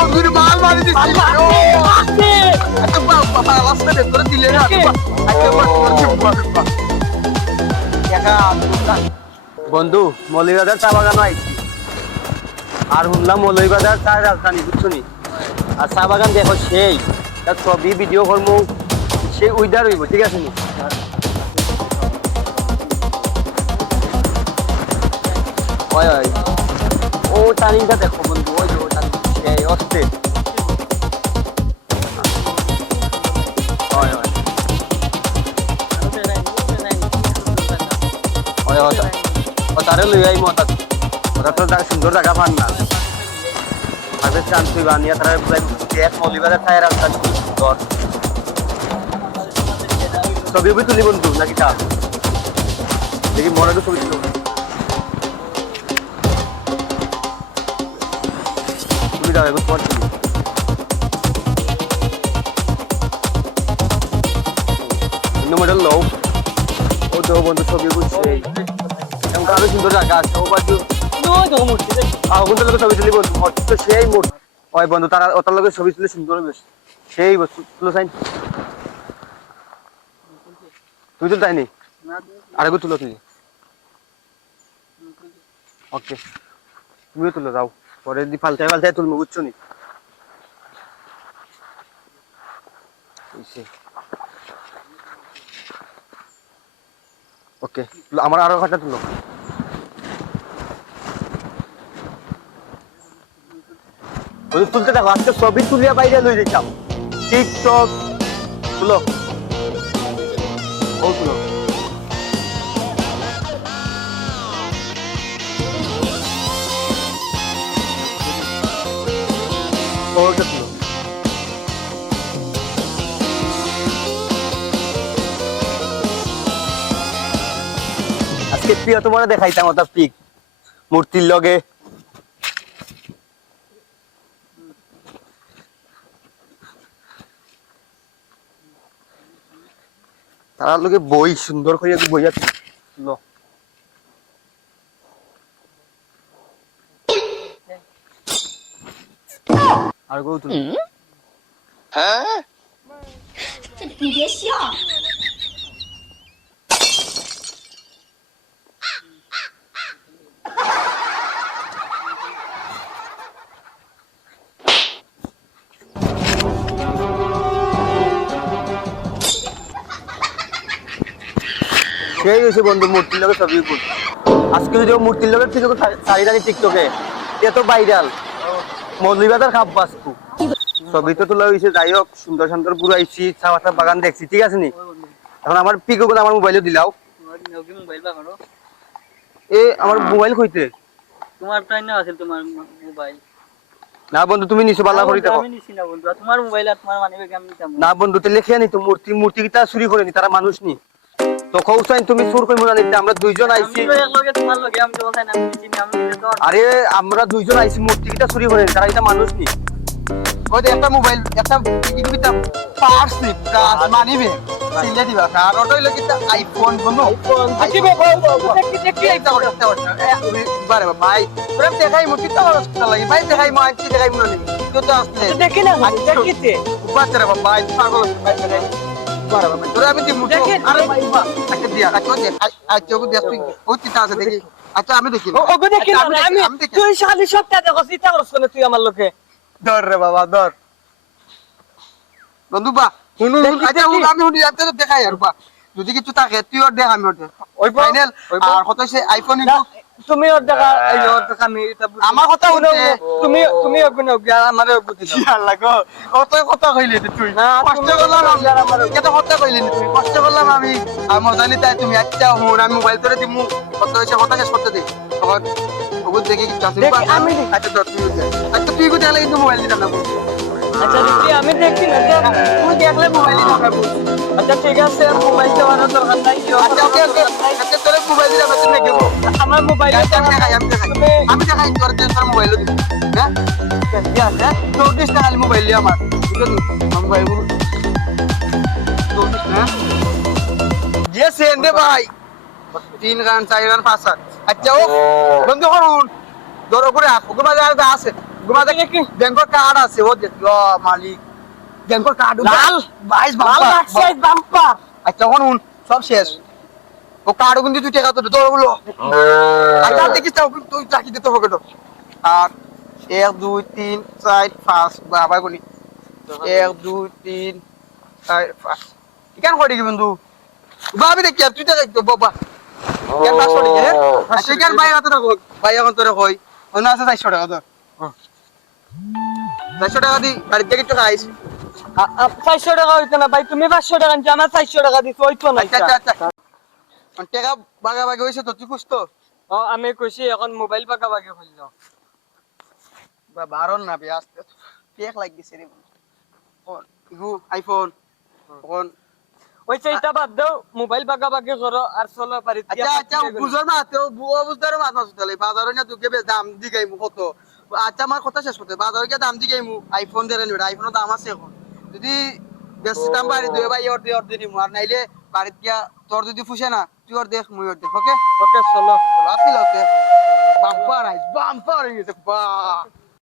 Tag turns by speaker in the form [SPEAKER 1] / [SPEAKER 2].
[SPEAKER 1] মাল মারি দিছি বাবা রাস্তা দিলে না
[SPEAKER 2] বন্ধু মৌলিবাজার চা বাগানও আইছি। আর শুনলাম মৌলিবাজার চা রাজধানী বুঝছ নি? আর চা বাগান দেখো সেই। তার ছবি ভিডিও করব সে উইদার হইব ঠিক আছে নি? হয় হয় ও টার্নিংটা দেখো বন্ধু ওই। ও তারে লই আই মত ওরা তো সুন্দর জায়গা পান না। আগে চান তুই বানিয়া তারা এক মলিবাজার খায় রাস্তা সুন্দর। ছবি তুলি বন্ধু নাকি কা? দেখি মনে তো ছবি তুলো। যাবে লও ও তো বন্ধু ছবি বুঝছে এমন আরও সুন্দর জায়গা আছে ও বাজু আহ লোকের ছবি তুলি বন্ধু মত তো সেই মোট ওই বন্ধু তারা ওটার লোকের ছবি তুলে সুন্দর বেশ সেই বস্তু তুলো সাইন তুই তুল তাইনি আরেকু তুলো তুই ওকে তুমিও তুলো যাও পরে দি ফালতায় ফালতায় তুলবো, বুঝছ নি? ওকে আমার আরও খাটা তুলো। তুলতে থাকো আজকে ছবি তুলিয়া বাইরে লই দিতাম টিকটক, তুলো। ও তুলো। তুলো আজকে প্রিয় তোমার ওটা পিক মূর্তির লগে। তার লগে বই সুন্দর করে বই আছে ল আর গৌ তুলো
[SPEAKER 3] 你别笑。
[SPEAKER 2] সেই হয়েছে বন্ধু মূর্তির লগে ছবি উঠবো আজকে যদি ও মূর্তির লগে ঠিক চারি রাখি টিকটকে এত ভাইরাল মৌলিবাজার খাপ ছবি তো তোলা হয়েছে যাই হোক সুন্দর সুন্দর ঘুরাইছি বাগান দেখছি ঠিক আছে নি? এখন আমার পিকো করে আমার মোবাইলে দিলাও। এ আমার মোবাইল কইতে?
[SPEAKER 4] তোমার টাইম না আছে তোমার মোবাইল
[SPEAKER 2] না বন্ধু তুমি নিছো বালা করি দেখো।
[SPEAKER 4] আমি নিছি না বন্ধু তোমার মোবাইল আর তোমার আমি নিতাম
[SPEAKER 2] না। বন্ধু তো লেখে নি তো মূর্তি মূর্তি কিটা চুরি করে নি তারা মানুষ নি। তো কৌসাইন তুমি চুর কই মনে নিতে আমরা দুইজন আইছি
[SPEAKER 4] তো তো তো আর-
[SPEAKER 2] আমরা দুইজন আইছি মূর্তি কিটা চুরি করে তারা এটা মানুষ নি
[SPEAKER 1] ওই একটা মোবাইল একটা কি কি তা পার্স নি প্লাস মানি বে সিলে দিবা আর ওটা হইল কি আইফোন বন্ধু আইফোন দেখি দেখি এইটা ওটা ওটা বারে ভাই প্রেম দেখাই মু কিতা বড় কথা লাগি ভাই দেখাই মু আইছি দেখাই মু নি তো তো আসলে
[SPEAKER 4] দেখি না দেখিতে
[SPEAKER 1] বাচ্চারা বাবা আই পাগল ভাই তোরা আমি দি আরে ভাই আচ্ছা দিয়া আচ্ছা দেখ আচ্ছা ওকে দেখ তুই ও কিতা আছে দেখি। আচ্ছা আমি দেখি
[SPEAKER 4] ওগো দেখি
[SPEAKER 1] আচ্ছা,
[SPEAKER 4] আমি
[SPEAKER 1] আমি
[SPEAKER 4] তুই শালি সপ্তাহ দেখো চিন্তা করছ না তুই আমার লোকে?
[SPEAKER 1] ধর রে বাবা ধর। বন্ধু বা শুনু আচ্ছা আমি শুনি আপনি তো দেখাই আর বা। যদি কিছু থাকে তুই ওর দেখ আমি ওর ফাইনাল। আর কত সে আইফোন
[SPEAKER 4] তুমি ওর এই ওর দেখা আমি।
[SPEAKER 1] আমার কথা
[SPEAKER 4] তুমি তুমি তুমি ওগুন ওগুন আমার দাও।
[SPEAKER 1] ইয়ার লাগো কত কথা কইলি তুই কষ্ট করলাম আমি কত কথা কইলি তুই কষ্ট করলাম আমি আর জানি তাই তুমি আচ্ছা হুন আমি মোবাইল ধরে দিমু কত হইছে কথা শেষ করতে দে তখন ওগুলো দেখে কি
[SPEAKER 4] দেখি, আমি।
[SPEAKER 1] আচ্ছা তুই। আচ্ছা তুই কোথায় লাগি মোবাইল দিতাম না।
[SPEAKER 4] আচ্ছা দেখি আমি দেখি না।
[SPEAKER 1] তুই দেখলে মোবাইল না
[SPEAKER 4] আচ্ছা ঠিক আছে মোবাইল দেওয়ার দরকার নাই
[SPEAKER 1] আচ্ছা ওকে ওকে আচ্ছা তোর মোবাইল দিলাম তুমি দেখব
[SPEAKER 4] আমার মোবাইল
[SPEAKER 1] আমি দেখাই আমি দেখাই। আমি দেখাই তোর মোবাইল দিবি হ্যাঁ? চৌত্রিশ টাকা মোবাইল দিয়ে আমার ঠিক আছে মোবাইল চৌত্রিশ টাকা যে সেন দে ভাই তিন গান চার গান পাঁচ আচ্ছা ও বন্ধু করুন। ধরো করে ওকে বাজার আছে। ঘুমা দেখে কি ব্যাংকের কার্ড আছে ও দেখ মালিক। ব্যাংকের কার্ড
[SPEAKER 4] লাল।
[SPEAKER 1] বাইশ
[SPEAKER 4] লাল লাগছে বাম্পার
[SPEAKER 1] আচ্ছা এখন সব শেষ। ও কার্ড কিন্তু তুই টাকা তো দৌড়গুলো আর কার্ড দেখিস তুই চাকরি দিতে হবে তো আর এক দুই তিন চার পাঁচ বাবা গুনি এক দুই তিন চার পাঁচ। কেন করে কি বন্ধু? ভাবি দেখি তুই তো দেখতো বাবা কেন পাঁচশো টাকা কেন ভাই হাতে রাখো ভাই এখন তোরে কই অন্য আছে চারশো টাকা তোর চারশো টাকা দি বাড়ির থেকে একটু খাইস।
[SPEAKER 4] চারশো টাকা হইতো না ভাই তুমি পাঁচশো টাকা নিচ্ছ আমার চারশো টাকা দিচ্ছ হইতো না
[SPEAKER 1] আচ্ছা আচ্ছা আচ্ছা। টাকা বাগা বাগি হয়েছে তো তুই খুঁজ তো।
[SPEAKER 4] ও আমি কইছি এখন মোবাইল পাকা পাকি
[SPEAKER 1] বারণ না বে আসতে লাগ গেছে রে। Phone iPhone phone.
[SPEAKER 4] ওই সেইটা বাদ দাও মোবাইল পাকি করো আর চলো পারি
[SPEAKER 1] আচ্ছা আচ্ছা বুঝর না তো বুঝদার মাছ মাছ উঠালে। বাজারে না তোকে দাম দিগাই কত? আচ্ছা আমার কথা শেষ করতে বাজারে গিয়ে দাম দিকে আইফোন দেরে নিবে আইফোনের দাম আছে এখন। যদি বেশি দাম বাড়ি দুই ভাই দিয়ে ওর দিয়ে নিমু আর নাইলে বাড়িতে গিয়া তোর যদি ফুসে না তুই ওর দেখ মুই ওর দেখ ওকে
[SPEAKER 4] ওকে চলো।
[SPEAKER 1] চলো আপনি লোকে বাম্পার আইস বাম্পার হয়ে গেছে বা